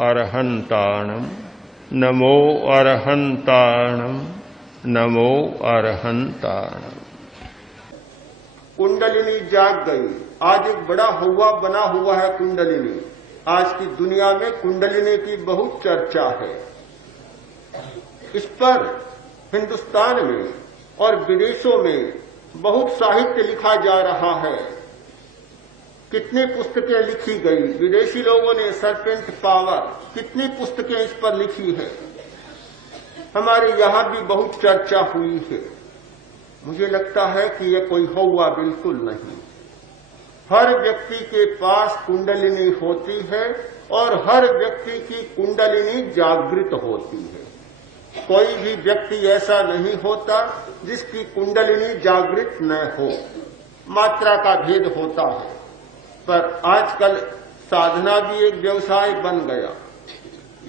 अरहंताणम नमो अरहंताणम नमो अरहंताणम। कुंडलिनी जाग गई। आज एक बड़ा हवा बना हुआ है कुंडलिनी। आज की दुनिया में कुंडलिनी की बहुत चर्चा है। इस पर हिंदुस्तान में और विदेशों में बहुत साहित्य लिखा जा रहा है। कितनी पुस्तकें लिखी गई। विदेशी लोगों ने सरपेंट पावर कितनी पुस्तकें इस पर लिखी है। हमारे यहां भी बहुत चर्चा हुई है। मुझे लगता है कि यह कोई हवा बिल्कुल नहीं। हर व्यक्ति के पास कुंडलिनी होती है और हर व्यक्ति की कुंडलिनी जागृत होती है। कोई भी व्यक्ति ऐसा नहीं होता जिसकी कुंडलिनी जागृत न हो। मात्रा का भेद होता है, पर आजकल साधना भी एक व्यवसाय बन गया,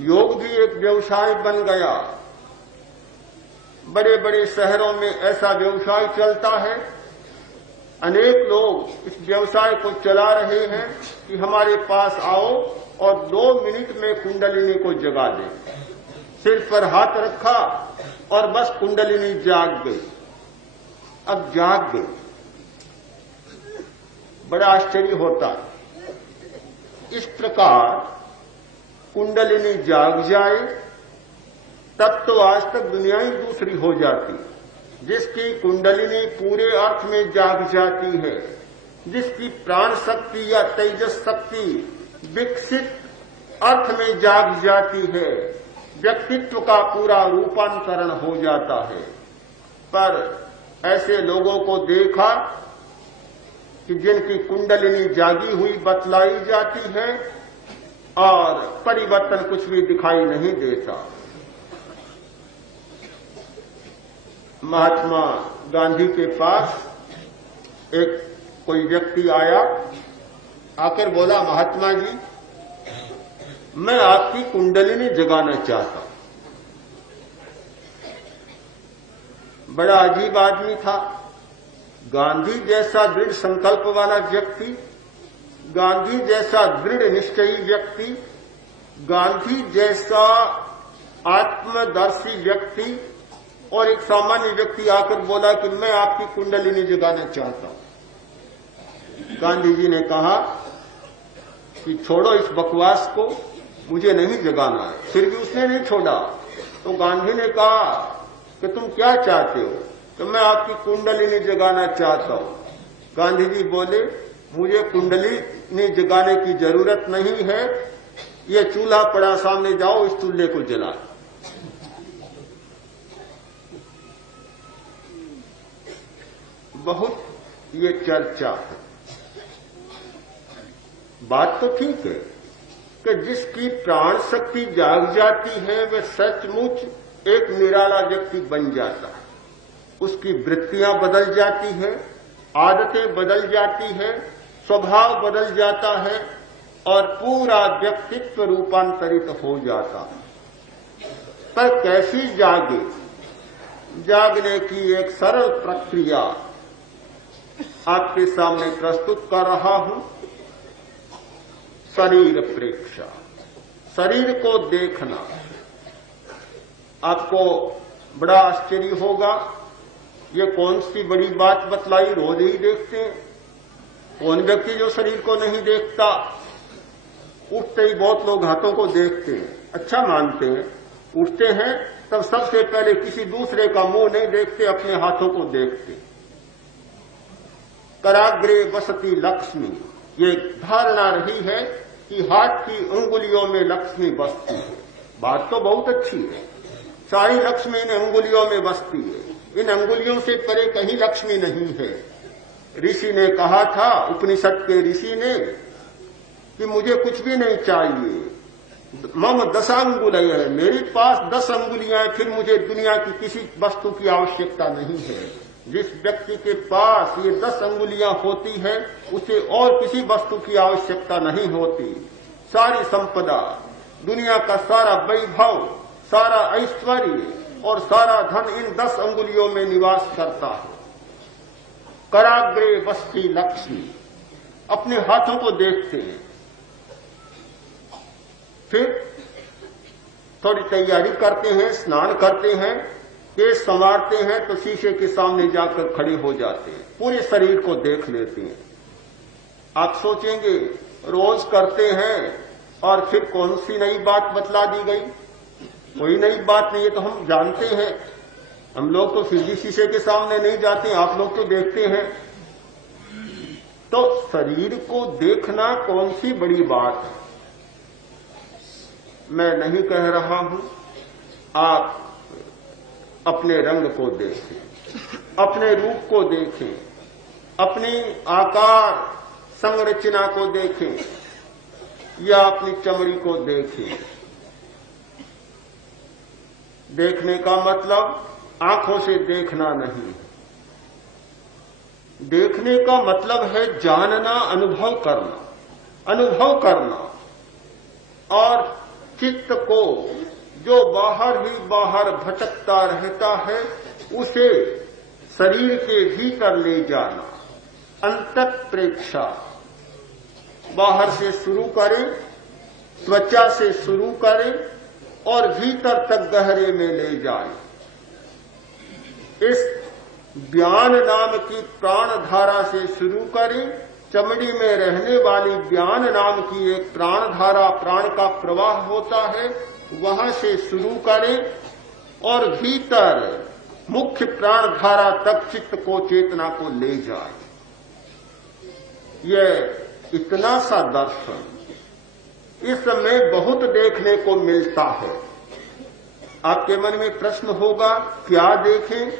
योग भी एक व्यवसाय बन गया। बड़े बड़े शहरों में ऐसा व्यवसाय चलता है। अनेक लोग इस व्यवसाय को चला रहे हैं कि हमारे पास आओ और 2 मिनट में कुंडलिनी को जगा दे। सिर पर हाथ रखा और बस कुंडलिनी जाग गई। अब जाग गई। बड़ा आश्चर्य होता है। इस प्रकार कुंडलिनी जाग जाए तब तो आज तक दुनिया ही दूसरी हो जाती। जिसकी कुंडलिनी पूरे अर्थ में जाग जाती है, जिसकी प्राण शक्ति या तेजस शक्ति विकसित अर्थ में जाग जाती है, व्यक्तित्व का पूरा रूपांतरण हो जाता है। पर ऐसे लोगों को देखा कि जिनकी कुंडलिनी जागी हुई बतलाई जाती है और परिवर्तन कुछ भी दिखाई नहीं देता। महात्मा गांधी के पास एक कोई व्यक्ति आया, आकर बोला, महात्मा जी मैं आपकी कुंडलिनी जगाना चाहता हूं। बड़ा अजीब आदमी था। गांधी जैसा दृढ़ संकल्प वाला व्यक्ति, गांधी जैसा दृढ़ निश्चयी व्यक्ति, गांधी जैसा आत्मदर्शी व्यक्ति और एक सामान्य व्यक्ति आकर बोला कि मैं आपकी कुंडलिनी जगाना चाहता हूं। गांधी जी ने कहा कि छोड़ो इस बकवास को, मुझे नहीं जगाना है। फिर भी उसने नहीं छोड़ा। तो गांधी ने कहा कि तुम क्या चाहते हो? तो मैं आपकी कुंडलिनी जगाना चाहता हूं। गांधी जी बोले, मुझे कुंडलिनी जगाने की जरूरत नहीं है। ये चूल्हा पड़ा सामने, जाओ इस चूल्हे को जला। बहुत ये चर्चा है। बात तो ठीक है कि जिसकी प्राण शक्ति जाग जाती है वह सचमुच एक निराला व्यक्ति बन जाता है। उसकी वृत्तियां बदल जाती है, आदतें बदल जाती है, स्वभाव बदल जाता है और पूरा व्यक्तित्व रूपांतरित हो जाता है। पर कैसी जागे? जागने की एक सरल प्रक्रिया आपके सामने प्रस्तुत कर रहा हूं। शरीर प्रेक्षा, शरीर को देखना। आपको बड़ा आश्चर्य होगा, ये कौन सी बड़ी बात बतलाई, रोज ही देखते हैं। कौन व्यक्ति जो शरीर को नहीं देखता? उठते ही बहुत लोग हाथों को देखते हैं, अच्छा मानते हैं। उठते हैं तब सबसे पहले किसी दूसरे का मुंह नहीं देखते, अपने हाथों को देखते। कराग्रे वसती लक्ष्मी, ये धारणा रही है कि हाथ की अंगुलियों में लक्ष्मी बसती है। बात तो बहुत अच्छी है, सारी लक्ष्मी इन अंगुलियों में बसती है। इन अंगुलियों से परे कहीं लक्ष्मी नहीं है। ऋषि ने कहा था, उपनिषद के ऋषि ने, कि मुझे कुछ भी नहीं चाहिए। मम 10 अंगुलियां है, मेरे पास 10 अंगुलियां हैं, फिर मुझे दुनिया की किसी वस्तु की आवश्यकता नहीं है। जिस व्यक्ति के पास ये 10 अंगुलियां होती है उसे और किसी वस्तु की आवश्यकता नहीं होती। सारी संपदा, दुनिया का सारा वैभव, सारा ऐश्वर्य और सारा धन इन 10 अंगुलियों में निवास करता है। कराग्रे वसती लक्ष्मी, अपने हाथों को देखते हैं। फिर थोड़ी तैयारी करते हैं, स्नान करते हैं, केश संवारते हैं तो शीशे के सामने जाकर खड़े हो जाते हैं, पूरे शरीर को देख लेते हैं। आप सोचेंगे रोज करते हैं और फिर कौन सी नई बात बतला दी गई? कोई नई बात नहीं है, तो हम जानते हैं। हम लोग तो फिर भी शीशे के सामने नहीं जाते, आप लोग तो देखते हैं। तो शरीर को देखना कौन सी बड़ी बात है? मैं नहीं कह रहा हूं, आप अपने रंग को देखें, अपने रूप को देखें, अपनी आकार संरचना को देखें या अपनी चमड़ी को देखें। देखने का मतलब आंखों से देखना नहीं, देखने का मतलब है जानना, अनुभव करना और चित्त को जो बाहर ही बाहर भटकता रहता है उसे शरीर के भीतर ले जाना। अंतःप्रेक्षा, बाहर से शुरू करें, त्वचा से शुरू करें और भीतर तक गहरे में ले जाएं। इस ज्ञान नाम की प्राण धारा से शुरू करें, चमड़ी में रहने वाली ज्ञान नाम की एक प्राण धारा, प्राण का प्रवाह होता है, वहां से शुरू करें और भीतर मुख्य प्राण धारा तक चित्त को, चेतना को ले जाए। यह इतना सा दर्शन इसमें बहुत देखने को मिलता है। आपके मन में प्रश्न होगा, क्या देखें,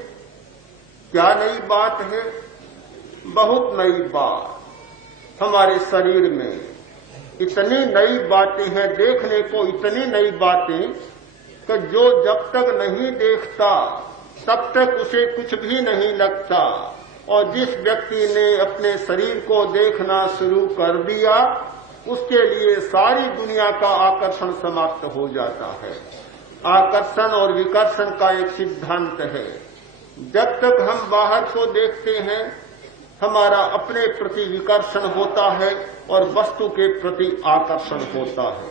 क्या नई बात है? बहुत नई बात। हमारे शरीर में इतनी नई बातें हैं देखने को, इतनी नई बातें कि जो जब तक नहीं देखता तब तक उसे कुछ भी नहीं लगता। और जिस व्यक्ति ने अपने शरीर को देखना शुरू कर दिया उसके लिए सारी दुनिया का आकर्षण समाप्त हो जाता है। आकर्षण और विकर्षण का एक सिद्धांत है। जब तक हम बाहर को देखते हैं हमारा अपने प्रति विकर्षण होता है और वस्तु के प्रति आकर्षण होता है।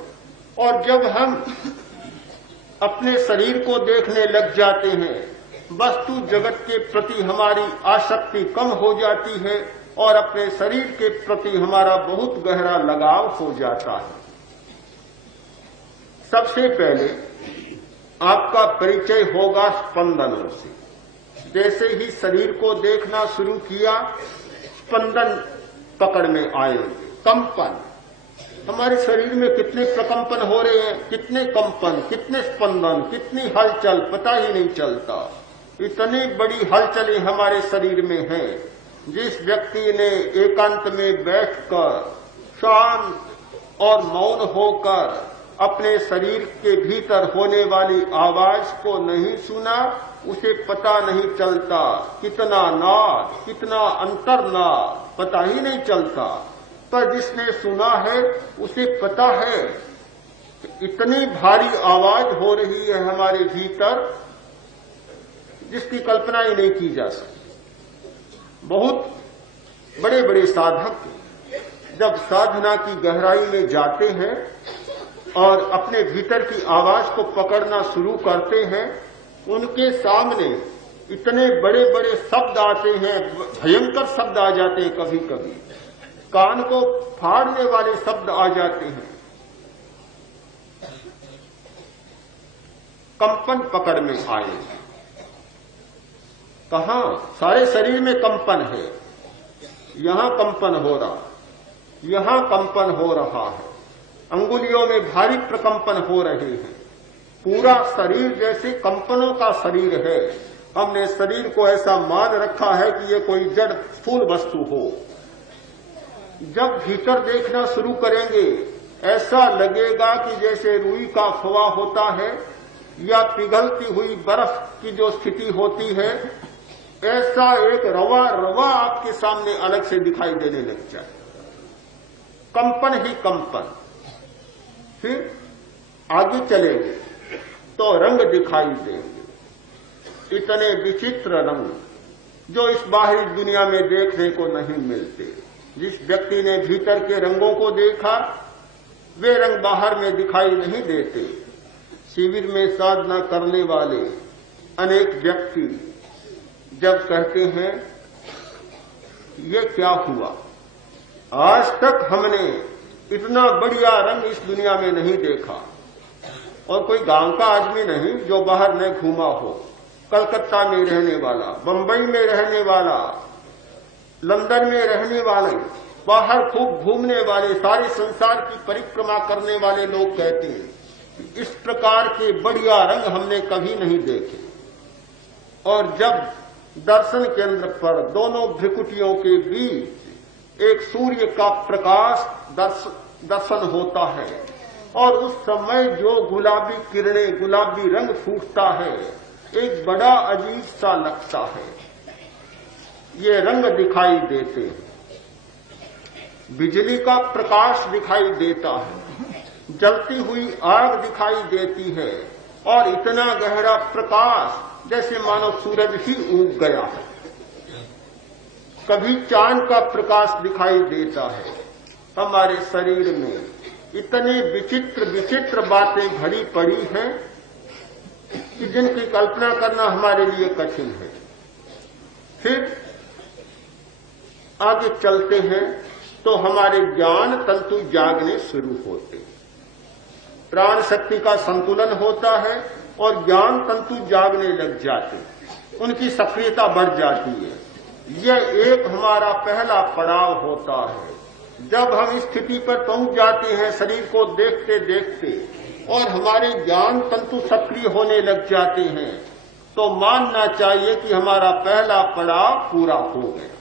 और जब हम अपने शरीर को देखने लग जाते हैं वस्तु जगत के प्रति हमारी आसक्ति कम हो जाती है और अपने शरीर के प्रति हमारा बहुत गहरा लगाव हो जाता है। सबसे पहले आपका परिचय होगा स्पंदनों से। जैसे ही शरीर को देखना शुरू किया स्पंदन पकड़ में आएंगे, कंपन। हमारे शरीर में कितने प्रकंपन हो रहे हैं, कितने कंपन, कितने स्पंदन, कितनी हलचल, पता ही नहीं चलता। इतनी बड़ी हलचलें हमारे शरीर में हैं। जिस व्यक्ति ने एकांत में बैठकर शांत और मौन होकर अपने शरीर के भीतर होने वाली आवाज को नहीं सुना उसे पता नहीं चलता कितना नाद, कितना अंतर्नाद, पता ही नहीं चलता। पर जिसने सुना है उसे पता है इतनी भारी आवाज हो रही है हमारे भीतर जिसकी कल्पना ही नहीं की जा सकती। बहुत बड़े बड़े साधक जब साधना की गहराई में जाते हैं और अपने भीतर की आवाज को पकड़ना शुरू करते हैं उनके सामने इतने बड़े बड़े शब्द आते हैं, भयंकर शब्द आ जाते हैं, कभी कभी कान को फाड़ने वाले शब्द आ जाते हैं। कंपन पकड़ में आए। कहां? सारे शरीर में कंपन है। यहां कंपन हो रहा, यहां कंपन हो रहा है, अंगुलियों में भारी प्रकंपन हो रहे हैं। पूरा शरीर जैसे कंपनों का शरीर है। हमने शरीर को ऐसा मान रखा है कि ये कोई जड़ स्थूल वस्तु हो। जब भीतर देखना शुरू करेंगे ऐसा लगेगा कि जैसे रुई का फवा होता है या पिघलती हुई बर्फ की जो स्थिति होती है, ऐसा एक रवा रवा आपके सामने अलग से दिखाई देने लग जाए। कंपन ही कंपन। फिर आगे चलेंगे तो रंग दिखाई देंगे, इतने विचित्र रंग जो इस बाहरी दुनिया में देखने को नहीं मिलते। जिस व्यक्ति ने भीतर के रंगों को देखा वे रंग बाहर में दिखाई नहीं देते। शिविर में साधना करने वाले अनेक व्यक्ति जब कहते हैं ये क्या हुआ, आज तक हमने इतना बढ़िया रंग इस दुनिया में नहीं देखा, और कोई गांव का आदमी नहीं जो बाहर न घूमा हो, कलकत्ता में रहने वाला, बंबई में रहने वाला, लंदन में रहने वाले, बाहर खूब घूमने वाले, सारे संसार की परिक्रमा करने वाले लोग कहते हैं कि इस प्रकार के बढ़िया रंग हमने कभी नहीं देखे। और जब दर्शन केंद्र पर दोनों भ्रिकुटियों के बीच एक सूर्य का प्रकाश दर्शन होता है और उस समय जो गुलाबी किरणें, गुलाबी रंग फूटता है, एक बड़ा अजीब सा लगता है। ये रंग दिखाई देते हैं, बिजली का प्रकाश दिखाई देता है, जलती हुई आग दिखाई देती है, और इतना गहरा प्रकाश जैसे मानो सूरज ही उग गया है। कभी चांद का प्रकाश दिखाई देता है। हमारे शरीर में इतनी विचित्र विचित्र बातें भरी पड़ी हैं कि जिनकी कल्पना करना हमारे लिए कठिन है। फिर आगे चलते हैं तो हमारे ज्ञान तंतु जागने शुरू होते हैं, प्राण शक्ति का संतुलन होता है और ज्ञान तंतु जागने लग जाते हैं, उनकी सक्रियता बढ़ जाती है। यह एक हमारा पहला पड़ाव होता है। जब हम इस स्थिति पर पहुंच जाते हैं शरीर को देखते देखते और हमारे ज्ञान तंतु सक्रिय होने लग जाते हैं, तो मानना चाहिए कि हमारा पहला पड़ाव पूरा हो गया।